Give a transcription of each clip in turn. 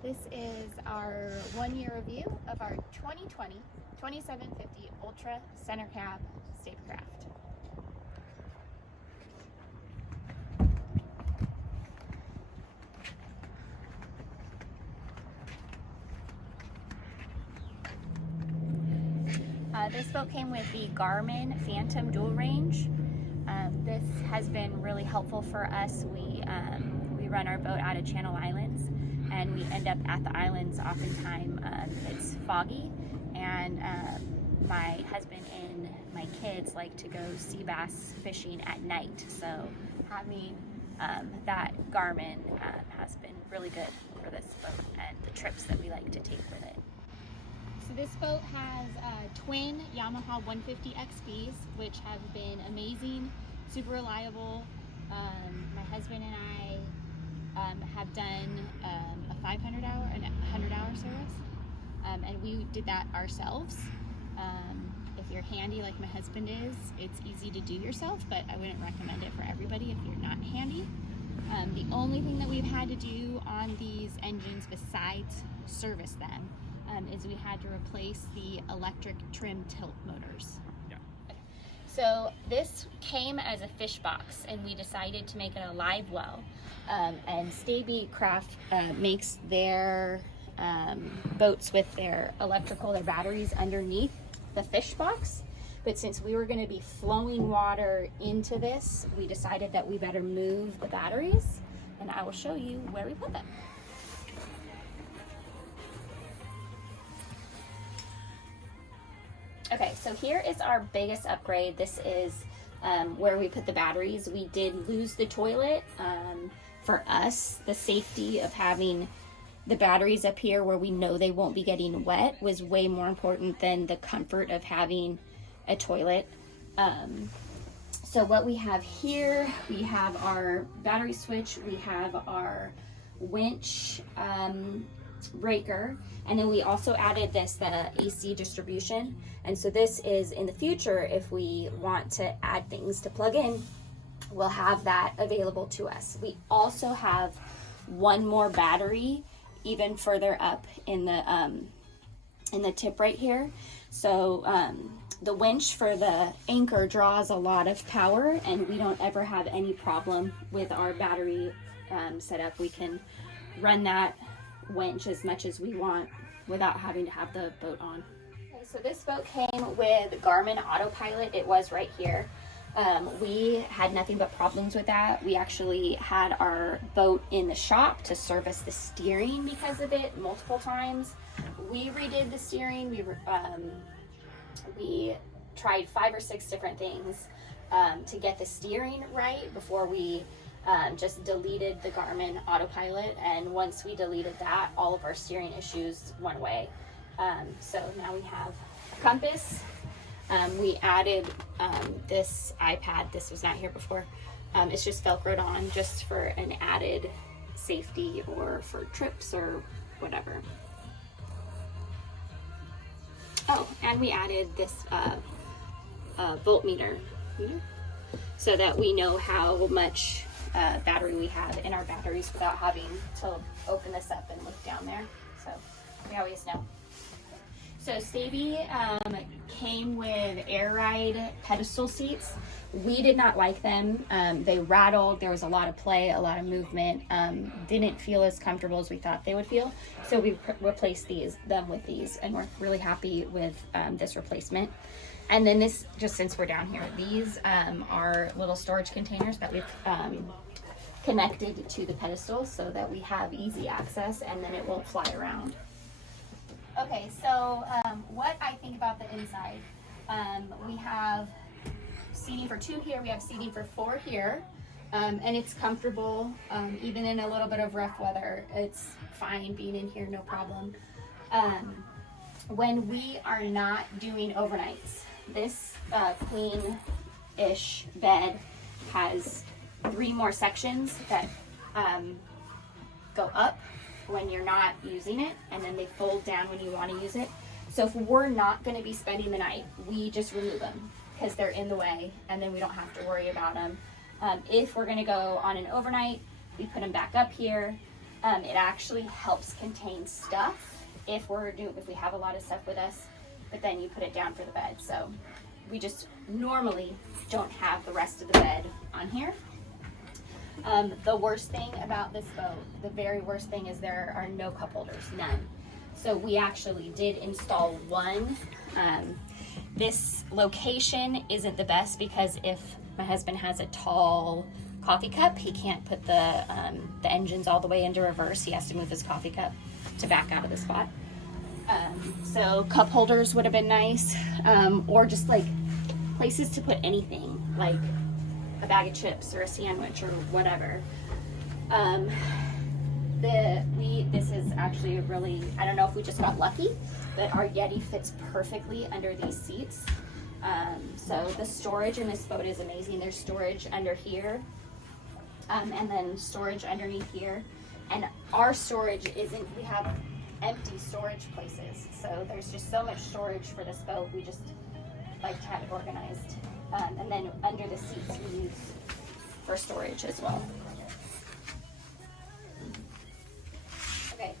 This is our 1-year review of our 2020 2750 Ultra Center Cab Stabicraft. This boat came with the Garmin Phantom dual range. This has been really helpful for us. We run our boat out of Channel Islands, and we end up at the islands oftentimes. It's foggy, and my husband and my kids like to go sea bass fishing at night, so having that Garmin has been really good for this boat and the trips that we like to take with it. So this boat has twin Yamaha 150 XBs, which have been amazing, super reliable. My husband and I have done a 500-hour and 100-hour service, and we did that ourselves. If you're handy like my husband is, it's easy to do yourself, but I wouldn't recommend it for everybody if you're not handy. The only thing that we've had to do on these engines besides service them is we had to replace the electric trim tilt motors. Yeah. Okay. So this came as a fish box, and we decided to make it a live well. And Stabicraft makes their boats with their batteries underneath the fish box. But since we were going to be flowing water into this, we decided that we better move the batteries, and I will show you where we put them. Okay, so here is our biggest upgrade. This is where we put the batteries. We did lose the toilet. For us, the safety of having the batteries up here where we know they won't be getting wet was way more important than the comfort of having a toilet. So what we have here, we have our battery switch, we have our winch breaker, and then we also added the AC distribution. And so this is, in the future, if we want to add things to plug in, we'll have that available to us. We also have one more battery even further up in the tip right here. So the winch for the anchor draws a lot of power, and we don't ever have any problem with our battery setup. We can run that winch as much as we want without having to have the boat on. Okay, so this boat came with Garmin Autopilot. It was right here. We had nothing but problems with that. We actually had our boat in the shop to service the steering because of it multiple times. We redid the steering. We tried 5 or 6 different things to get the steering right before we just deleted the Garmin Autopilot, and once we deleted that, all of our steering issues went away. So now we have a compass. We added this iPad. This was not here before. It's just Velcroed on just for an added safety or for trips or whatever. Oh, and we added this voltmeter so that we know how much battery we have in our batteries without having to open this up and look down there. So we always know. So Stabi came with air ride pedestal seats. We did not like them. They rattled. There was a lot of play, a lot of movement. Didn't feel as comfortable as we thought they would feel. So we replaced them with these, and we're really happy with this replacement. And then this, just since we're down here, these are little storage containers that we've connected to the pedestal so that we have easy access, and then it won't fly around. Okay, so what I think about the inside, we have seating for 2 here, we have seating for 4 here, and it's comfortable, even in a little bit of rough weather. It's fine being in here, no problem. When we are not doing overnights, this queen-ish bed has 3 more sections that go up when you're not using it, and then they fold down when you want to use it. So if we're not going to be spending the night, we just remove them because they're in the way, and then we don't have to worry about them. If we're going to go on an overnight, we put them back up here. It actually helps contain stuff if we have a lot of stuff with us, but then you put it down for the bed. So we just normally don't have the rest of the bed on here. The worst thing about this boat, the very worst thing, is there are no cup holders, none. So we actually did install one. This location isn't the best because if my husband has a tall coffee cup, he can't put the engines all the way into reverse. He has to move his coffee cup to back out of the spot. So cup holders would have been nice, or just like places to put anything, like a bag of chips or a sandwich or whatever. This is actually really, I don't know if we just got lucky, but our Yeti fits perfectly under these seats. So the storage in this boat is amazing. There's storage under here, and then storage underneath here. And our storage isn't, we have empty storage places. So there's just so much storage for this boat. We just like to have it organized. And then under the seats we use for storage as well. Okay,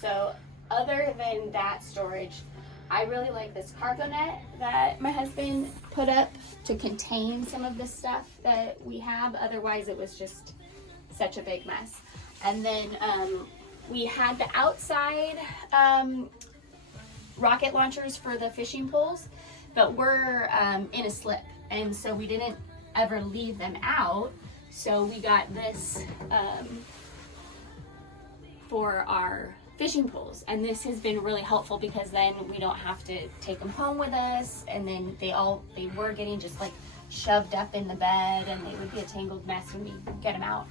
so other than that storage, I really like this cargo net that my husband put up to contain some of the stuff that we have. Otherwise it was just such a big mess. And then we had the outside rocket launchers for the fishing poles, but we're in a slip, and so we didn't ever leave them out. So we got this for our fishing poles, and this has been really helpful because then we don't have to take them home with us. And then they were getting just like shoved up in the bed, and they would be a tangled mess when we get them out.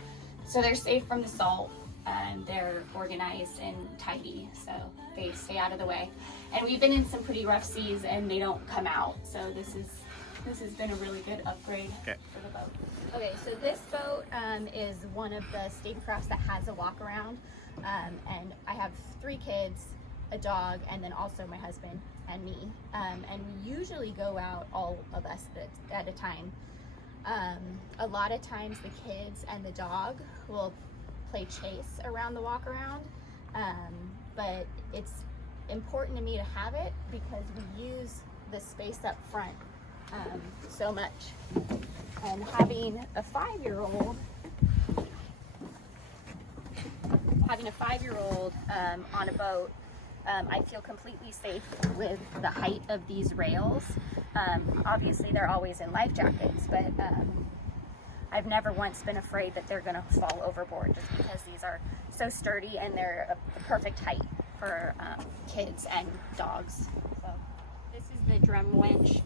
So they're safe from the salt, and they're organized and tidy, so they stay out of the way. And we've been in some pretty rough seas and they don't come out, so this has been a really good upgrade for the boat. Okay, so this boat is one of the Stabicrafts that has a walkaround, and I have 3 kids, a dog, and then also my husband and me, and we usually go out, all of us at a time. A lot of times the kids and the dog will play chase around the walkaround, but it's important to me to have it because we use the space up front so much. And having a 5-year-old on a boat, I feel completely safe with the height of these rails. Obviously they're always in life jackets, but I've never once been afraid that they're gonna fall overboard, just because these are so sturdy and they're the perfect height for kids and dogs. So this is the drum winch.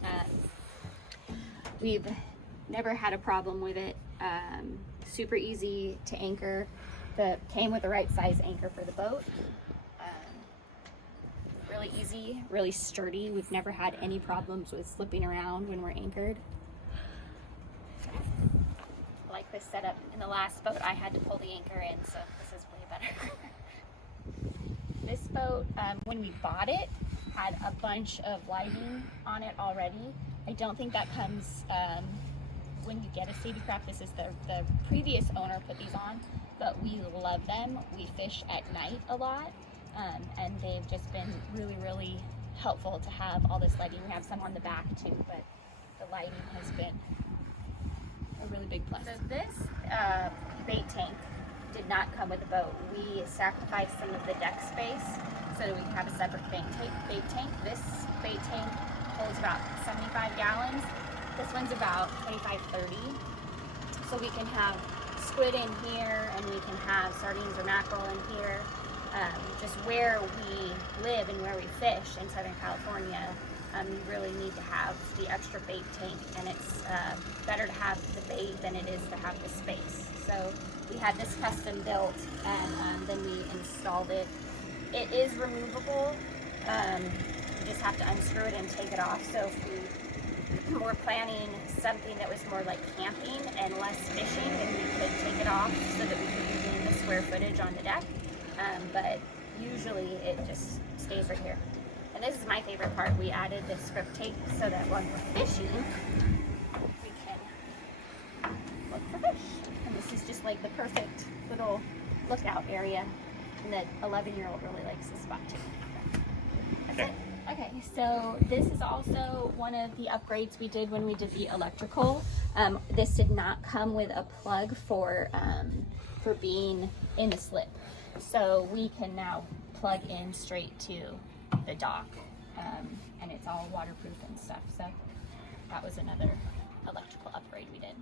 We've never had a problem with it. Super easy to anchor. Came with the right size anchor for the boat. Really easy, really sturdy. We've never had any problems with slipping around when we're anchored. I like this setup. In the last boat I had to pull the anchor in, so this is way better. This boat, when we bought it, had a bunch of lighting on it already. I don't think that comes when you get a Stabicraft. This is the previous owner put these on, but we love them. We fish at night a lot, and they've just been really, really helpful to have all this lighting. We have some on the back too, but the lighting has been a really big plus. So this bait tank did not come with the boat. We sacrificed some of the deck space so that we can have a separate bait tank. This bait tank holds about 75 gallons. This one's about 25, 30. So we can have squid in here, and we can have sardines or mackerel in here. Just where we live and where we fish in Southern California, you really need to have the extra bait tank, and it's better to have the bait than it is to have the space. So we had this custom built, and then we installed it. It is removable. You just have to unscrew it and take it off. So if we were planning something that was more like camping and less fishing, then we could take it off so that we could regain the square footage on the deck. But usually it just stays right here. And this is my favorite part. We added this grip tape so that when we're fishing, we can look for fish. And this is just like the perfect little lookout area. And the 11-year-old really likes the spot too. That's Okay. it. Okay, so this is also one of the upgrades we did when we did the electrical. This did not come with a plug for being in the slip. So we can now plug in straight to the dock, and it's all waterproof and stuff. So that was another electrical upgrade we did.